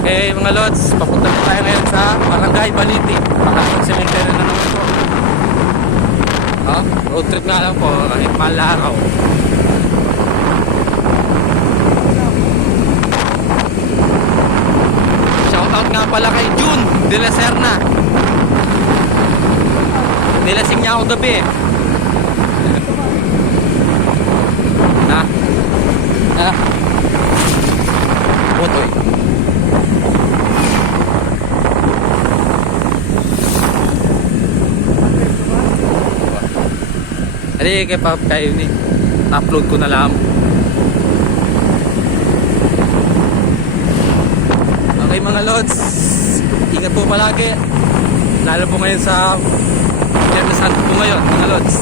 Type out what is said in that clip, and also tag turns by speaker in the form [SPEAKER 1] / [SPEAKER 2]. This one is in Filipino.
[SPEAKER 1] Okay mga lods, papunta po tayo ngayon sa Barangay Baliti. Pangatlong cemetery na naman po. Oh, road trip nga lang po, kahit mahal na araw. Shoutout nga pala kay June de la Serna. Nilasing niya ako gabi eh. Na? Na? Botoy. Hindi, kay Pap kayo ni. Upload ko na lang. Okay mga lods, ingat po palagi. Lalo po ngayon sa Santo po ngayon, mga lods.